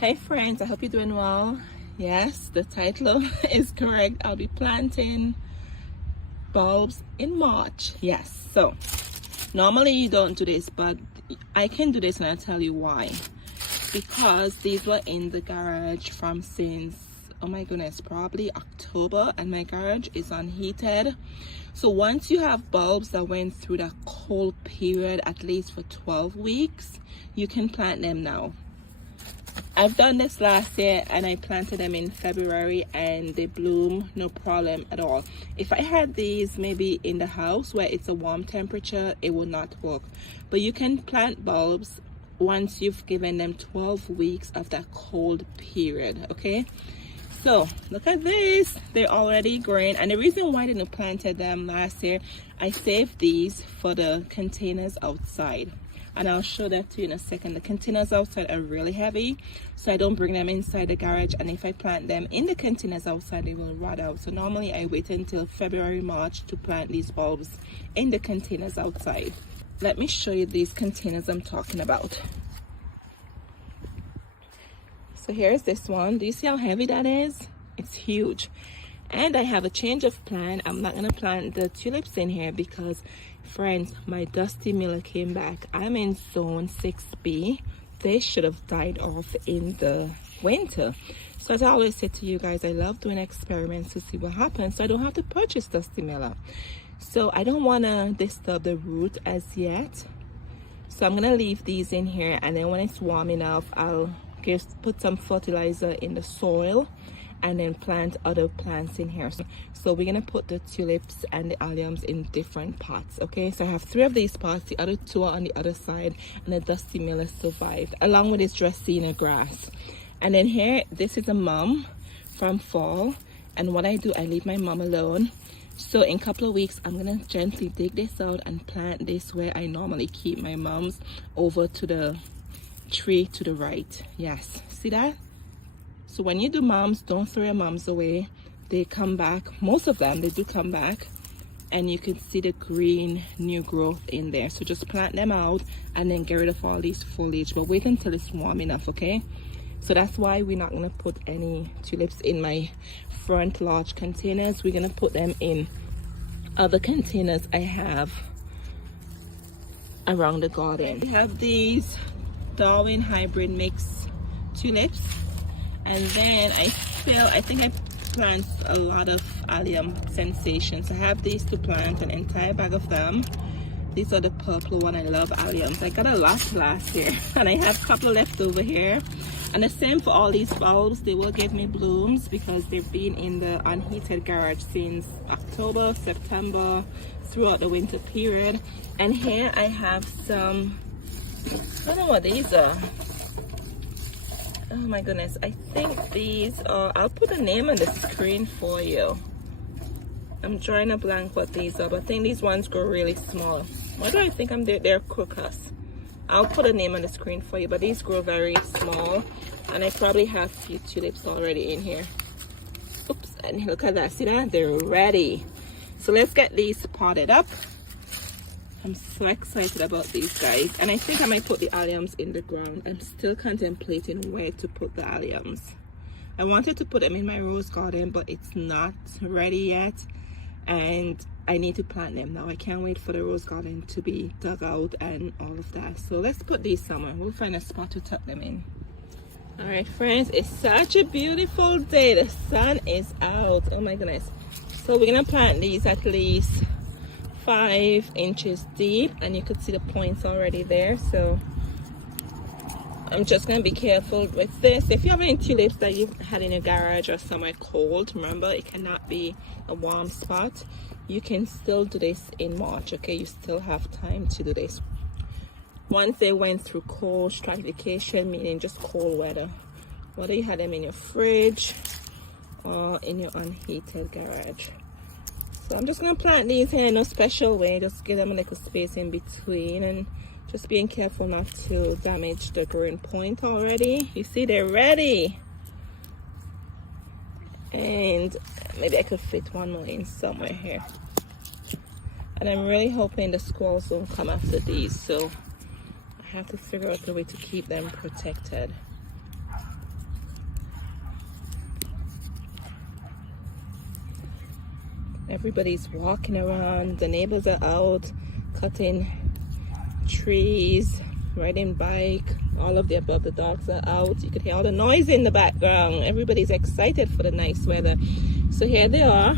Hey friends, I hope you're doing well. Yes, the title is correct. I'll be planting bulbs in March. Yes, so normally you don't do this, but I can do this and I'll tell you why. Because these were in the garage from since, oh my goodness, probably October, and my garage is unheated. So once you have bulbs that went through that cold period, at least for 12 weeks, you can plant them now. I've done this last year and I planted them in February and they bloom no problem at all. If I had these maybe in the house where it's a warm temperature, it would not work. But you can plant bulbs once you've given them 12 weeks of that cold period, okay? So look at this, they're already growing. And the reason why I didn't planted them last year, I saved these for the containers outside. And I'll show that to you in a second. The containers outside are really heavy, so I don't bring them inside the garage, and if I plant them in the containers outside, they will rot out. So normally I wait until February, March to plant these bulbs in the containers outside. Let me show you these containers I'm talking about. So here's this one. Do you see how heavy that is? It's huge. And I have a change of plan. I'm not gonna plant the tulips in here because, friends, my dusty miller came back. I'm in zone 6B. They should have died off in the winter. So as I always say to you guys, I love doing experiments to see what happens, so I don't have to purchase dusty miller. So I don't want to disturb the root as yet. So I'm gonna leave these in here, and then when it's warm enough, I'll put some fertilizer in the soil and then plant other plants in here. So we're gonna put the tulips and the alliums in different pots, okay? So I have 3 of these pots, the other 2 are on the other side, and the dusty miller survived, along with this Dracaena grass. And then here, this is a mum from fall, and what I do, I leave my mum alone. So in a couple of weeks, I'm gonna gently dig this out and plant this where I normally keep my mums, over to the tree to the right. Yes, see that? So when you do mums, don't throw your mums away. They come back, most of them, they do come back, and you can see the green new growth in there. So just plant them out and then get rid of all these foliage, but wait until it's warm enough, okay? So that's why we're not gonna put any tulips in my front large containers. We're gonna put them in other containers I have around the garden. We have these Darwin hybrid mix tulips. And then I think I plant a lot of Allium sensations. I have these to plant, an entire bag of them. These are the purple one. I love Alliums. I got a lot last year and I have a couple left over here. And the same for all these bulbs. They will give me blooms because they've been in the unheated garage since October, September, throughout the winter period. And here I have some, I don't know what these are. Oh my goodness, I think these are, I'll put a name on the screen for you. I'm drawing a blank what these are, but I think these ones grow really small. Why do I think they're crocus? I'll put a name on the screen for you, but these grow very small, and I probably have a few tulips already in here. Oops, and look at that, see that? They're ready. So let's get these potted up. I'm so excited about these guys, and I think I might put the alliums in the ground. I'm still contemplating where to put the alliums. I wanted to put them in my rose garden, but it's not ready yet, and I need to plant them now. I can't wait for the rose garden to be dug out and all of that. So let's put these somewhere. We'll find a spot to tuck them in. All right, friends, it's such a beautiful day. The sun is out. Oh my goodness. So we're gonna plant these at least 5 inches deep, and you could see the points already there. So I'm just gonna be careful with this. If you have any tulips that you've had in your garage or somewhere cold, remember it cannot be a warm spot. You can still do this in March, okay? You still have time to do this. Once they went through cold stratification, meaning just cold weather, whether you had them in your fridge or in your unheated garage. So I'm just gonna plant these here in a special way, just give them a little space in between, and just being careful not to damage the growing point already. You see, they're ready. And maybe I could fit one more in somewhere here. And I'm really hoping the squirrels don't come after these, so I have to figure out a way to keep them protected. Everybody's walking around. The neighbors are out cutting trees, riding bike, all of the above. The dogs are out. You could hear all the noise in the background. Everybody's excited for the nice weather. So here they are.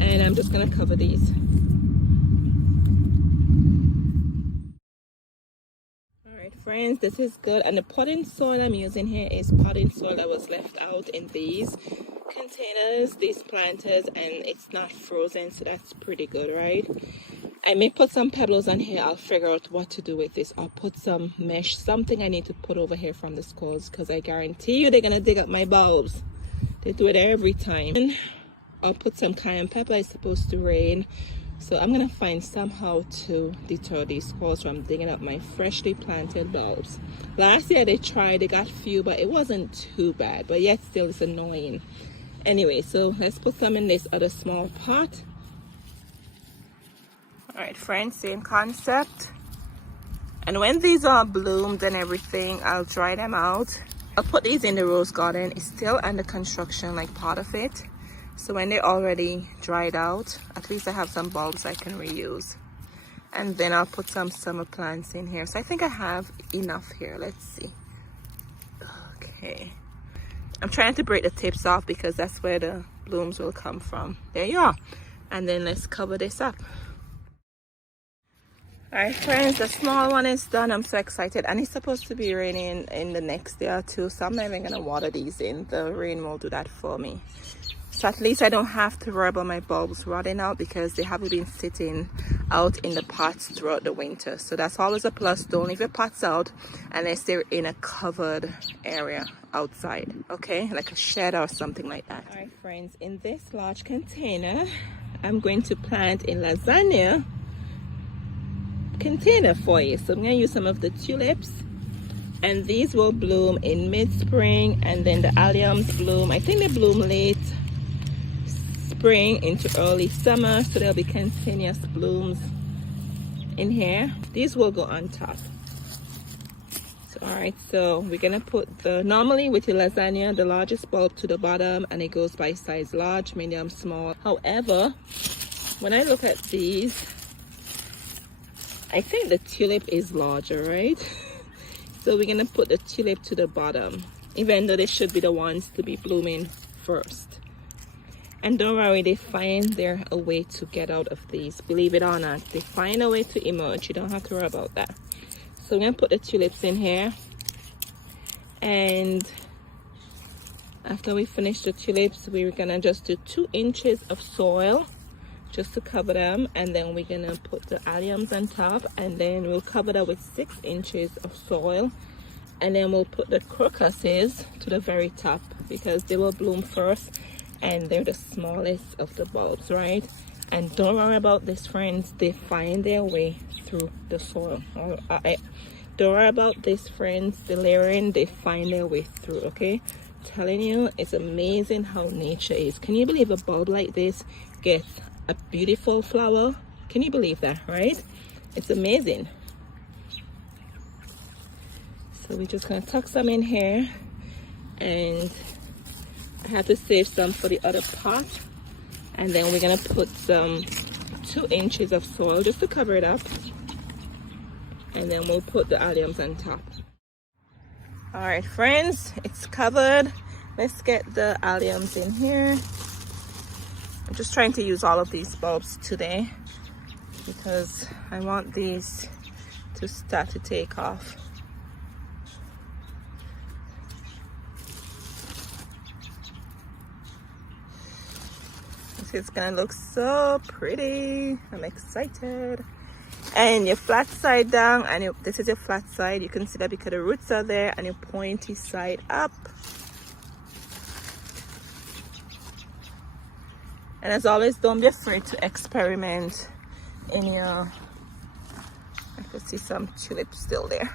And I'm just gonna cover these. Alright friends, this is good. And the potting soil I'm using here is potting soil that was left out in these containers, these planters, and it's not frozen, so that's pretty good, right? I may put some pebbles on here. I'll figure out what to do with this. I'll put some mesh, something I need to put over here from the squirrels, because I guarantee you they're gonna dig up my bulbs. They do it every time. And I'll put some cayenne pepper. It's supposed to rain, so I'm gonna find somehow to deter these squirrels from digging up my freshly planted bulbs. Last year they tried, they got few, but it wasn't too bad, but yet still it's annoying. Anyway, so let's put some in this other small pot. All right friends, same concept. And when these are bloomed and everything, I'll dry them out. I'll put these in the rose garden. It's still under construction, like part of it. So when they're already dried out, at least I have some bulbs I can reuse. And then I'll put some summer plants in here. So I think I have enough here. Let's see. Okay. I'm trying to break the tips off because that's where the blooms will come from. There you are. And then let's cover this up. All right friends, the small one is done. I'm so excited, and it's supposed to be raining in the next day or two, so I'm not even gonna water these in. The rain will do that for me. So at least I don't have to worry about my bulbs rotting out, because they haven't been sitting out in the pots throughout the winter. So that's always a plus. Don't leave your pots out unless they're in a covered area outside, okay, like a shed or something like that. All right friends, in this large container I'm going to plant a lasagna container for you. So I'm going to use some of the tulips, and these will bloom in mid-spring, and then the alliums bloom, I think they bloom late spring into early summer, so there'll be continuous blooms in here. These will go on top. So all right, so we're gonna put the, normally with the lasagna, the largest bulb to the bottom, and it goes by size: large, medium, small. However, when I look at these, I think the tulip is larger, right? So we're gonna put the tulip to the bottom, even though they should be the ones to be blooming first. And don't worry, they find a way to get out of these. Believe it or not, they find a way to emerge. You don't have to worry about that. So I'm gonna put the tulips in here, and after we finish the tulips, we're gonna just do 2 inches of soil just to cover them, and then we're gonna put the alliums on top, and then we'll cover that with 6 inches of soil, and then we'll put the crocuses to the very top, because they will bloom first and they're the smallest of the bulbs, right? And don't worry about this friends, they find their way through the soil. Don't worry about this friends, the layering, they find their way through, okay? Telling you, it's amazing how nature is. Can you believe a bulb like this gets a beautiful flower? Can you believe that, right? It's amazing. So we're just gonna tuck some in here, and I have to save some for the other pot, and then we're gonna put some 2 inches of soil just to cover it up, and then we'll put the alliums on top. All right friends, it's covered. Let's get the alliums in here. I'm just trying to use all of these bulbs today because I want these to start to take off. It's gonna look so pretty. I'm excited. And your flat side down, and this is your flat side. You can see that because the roots are there, and your pointy side up. And as always, don't be afraid to experiment in your, I can see some tulips still there.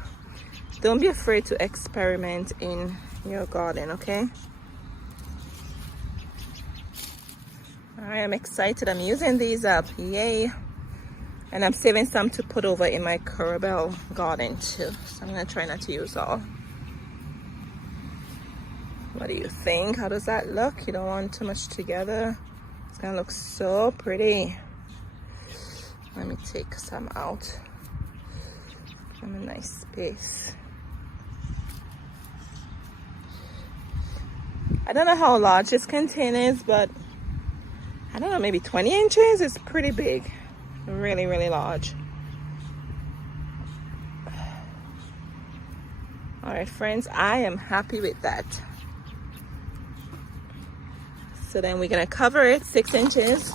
Don't be afraid to experiment in your garden, okay? I am excited. I'm using these up, yay. And I'm saving some to put over in my Carabel garden too. So I'm gonna try not to use all. What do you think? How does that look? You don't want too much together. It's gonna look so pretty. Let me take some out. Give them a nice space. I don't know how large this container is, but I don't know, maybe 20 inches. It's pretty big. Really, really large. All right, friends, I am happy with that. So then we're gonna cover it 6 inches,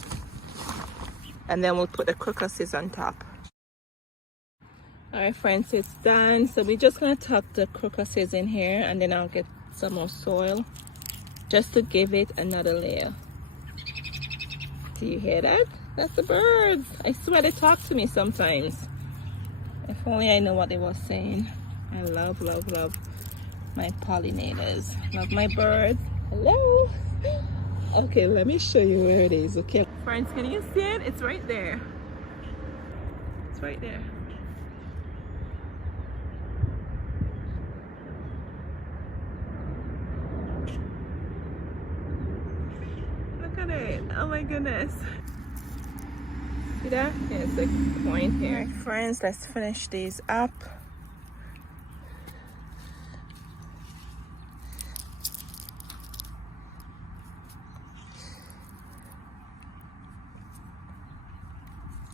and then we'll put the crocuses on top. All right, friends, it's done. So we're just gonna tuck the crocuses in here, and then I'll get some more soil just to give it another layer. Do you hear that? That's the birds. I swear they talk to me sometimes. If only I know what they were saying. I love, love, love my pollinators. Love my birds. Hello. Okay, let me show you where it is. Okay, friends, can you see it? It's right there. It's right there. Look at it. Oh my goodness. See that? There's a point here. Right, friends, let's finish these up.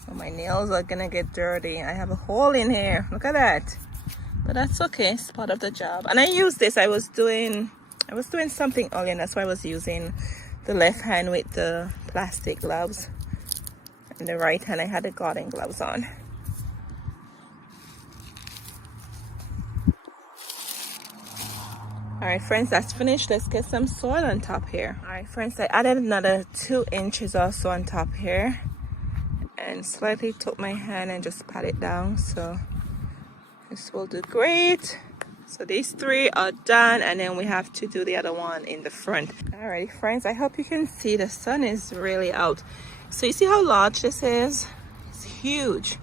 So my nails are gonna get dirty. I have a hole in here. Look at that. But that's okay. It's part of the job. And I use this. I was doing something earlier, and that's why I was using the left hand with the plastic gloves. In the right hand I had the garden gloves on. All right, friends, that's finished. Let's get some soil on top here. All right, friends, I added another 2 inches or so on top here, and slightly took my hand and just pat it down. So this will do great. So these 3 are done, and then we have to do the other one in the front. All right, friends, I hope you can see the sun is really out. So you see how large this is? It's huge.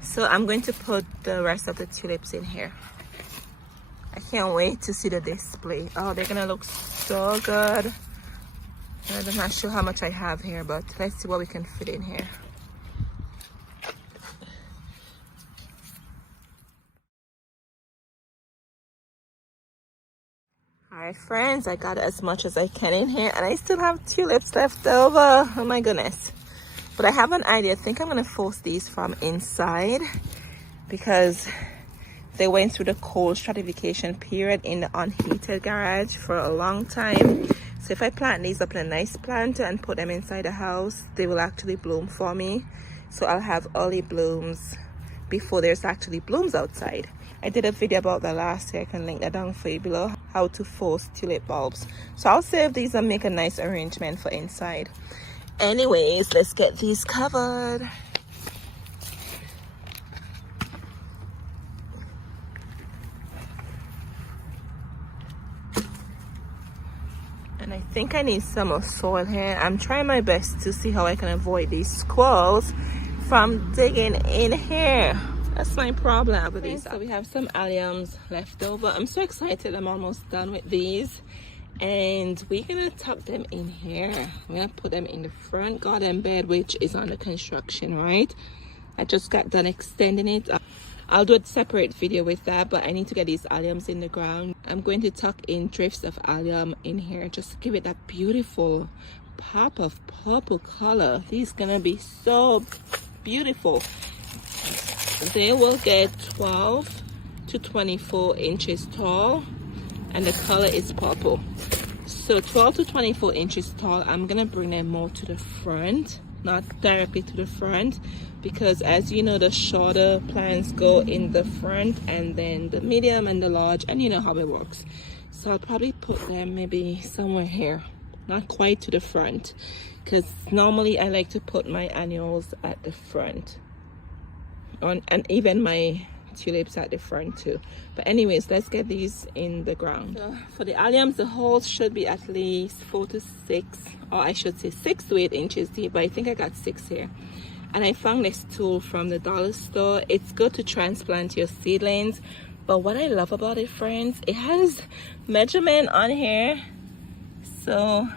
So I'm going to put the rest of the tulips in here. I can't wait to see the display. Oh, they're gonna look so good. I'm not sure how much I have here, but let's see what we can fit in here. All right, friends, I got as much as I can in here, and I still have tulips left over. Oh my goodness. But I have an idea. I think I'm gonna force these from inside because they went through the cold stratification period in the unheated garage for a long time. So if I plant these up in a nice planter and put them inside the house, they will actually bloom for me. So I'll have early blooms before there's actually blooms outside. I did a video about that last year. I can link that down for you below, how to force tulip bulbs. So I'll save these and make a nice arrangement for inside. Anyways, let's get these covered. And I think I need some more soil here. I'm trying my best to see how I can avoid these squirrels from digging in here. That's my problem with these. So we have some alliums left over. I'm so excited. I'm almost done with these. And we're gonna tuck them in here. We're gonna put them in the front garden bed, which is under construction, right? I just got done extending it. I'll do a separate video with that, but I need to get these alliums in the ground. I'm going to tuck in drifts of allium in here just to give it that beautiful pop of purple color. These gonna be so beautiful. They will get 12 to 24 inches tall, and the color is purple. So 12 to 24 inches tall. I'm gonna bring them more to the front, not directly to the front, because as you know, the shorter plants go in the front, and then the medium and the large, and you know how it works. So I'll probably put them maybe somewhere here, not quite to the front, because normally I like to put my annuals at the front, and even my tulips at the front too. But anyways, let's get these in the ground. So for the alliums, the holes should be at least 4 to 6, or I should say 6 to 8 inches deep, but I think I got 6 here. And I found this tool from the dollar store. It's good to transplant your seedlings, but what I love about it, friends, it has measurement on here. So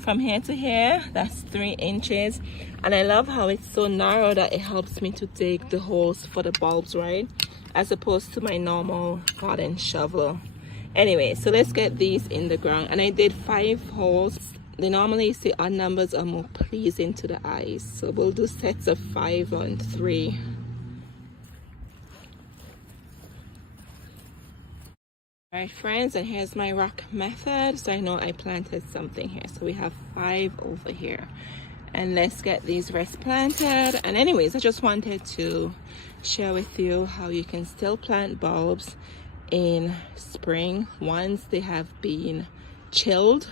from here to here, that's 3 inches. And I love how it's so narrow that it helps me to dig the holes for the bulbs, right, as opposed to my normal garden shovel. Anyway, so let's get these in the ground. And I did 5 holes. They normally say odd numbers are more pleasing to the eyes, so we'll do sets of 5 on 3. Alright friends, and here's my rock method. So I know I planted something here, so we have 5 over here, and let's get these rest planted. And anyways, I just wanted to share with you how you can still plant bulbs in spring once they have been chilled,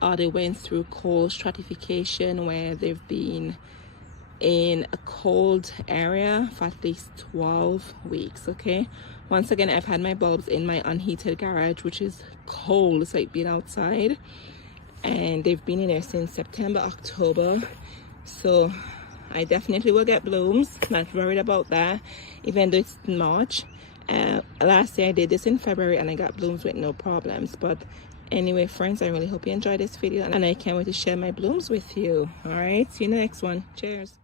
or they went through cold stratification where they've been in a cold area for at least 12 weeks. Okay, once again, I've had my bulbs in my unheated garage, which is cold. It's like being outside, and they've been in there since September, October. So I definitely will get blooms, not worried about that, even though it's March. Last year I did this in February and I got blooms with no problems. But anyway friends, I really hope you enjoyed this video, and I can't wait to share my blooms with you. All right, see you in the next one. Cheers.